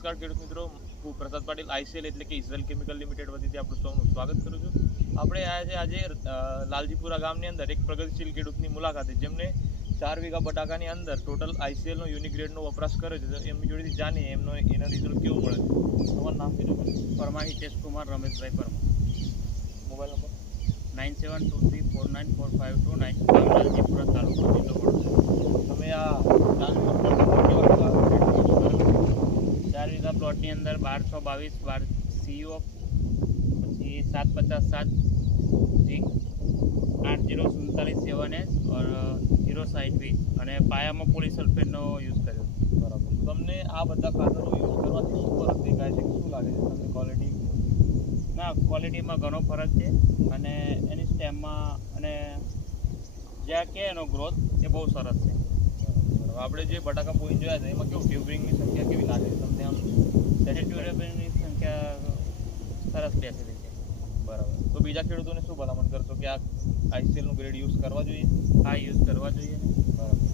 નમસ્કાર ખેડૂત મિત્રો, હું પ્રસાદ પાટીલ ICL એટલે કે ઇઝરાયલ કેમિકલ લિમિટેડ વતીથી આપણું સૌનું સ્વાગત કરું છું. આપણે આજે લાલજીપુરા ગામની અંદર એક પ્રગતિશીલ ખેડૂતની મુલાકાતે જેમને 4 વીઘા બટાકાની અંદર ટોટલ ICLનો યુનિગ્રેડનો વપરાશ કરે છે. તો એમની જોડેથી જાણીએ એનો રિઝલ્ટ કેવું મળે છે. તમારું નામ કીધું? પરમાર હિતેશ કુમાર રમેશભાઈ પરમાર. મોબાઈલ નંબર 9723494529, લાલજીપુરા તાલુકો જિલ્લો વડોદરા. તમે આ 4 વીઘા પ્લોટની અંદર 1222 CO, પછી 757 ઝીંક, 8047S और 060 અને પાયામાં પોલીસલ્ફેટનો યુઝ કર્યો. બરાબર. તમને આ બધા ખાતરો યુઝ કરવાથી શું ફરક દેખાય છે? શું લાગે છે તમને ક્વોલિટી? ના, ક્વોલિટીમાં ઘણો ફરક છે અને એની સ્ટેમમાં અને જ્યાં કે એનો ગ્રોથ એ બહુ સરસ છે. આપણે જે બટાકા પોઈન્ટ જોયા છે એમાં કેવું ટ્યુબરિંગની સંખ્યા કેવી લાગે છે તમને? આમ ટ્યુરેબલની સંખ્યા સરસ બેસેલી છે. બરાબર. તો બીજા ખેડૂતોને શું ભલામણ કરશો કે આ ICLનું ગ્રેડ યુઝ કરવા જોઈએ? આ યુઝ કરવા જોઈએ ને. બરાબર.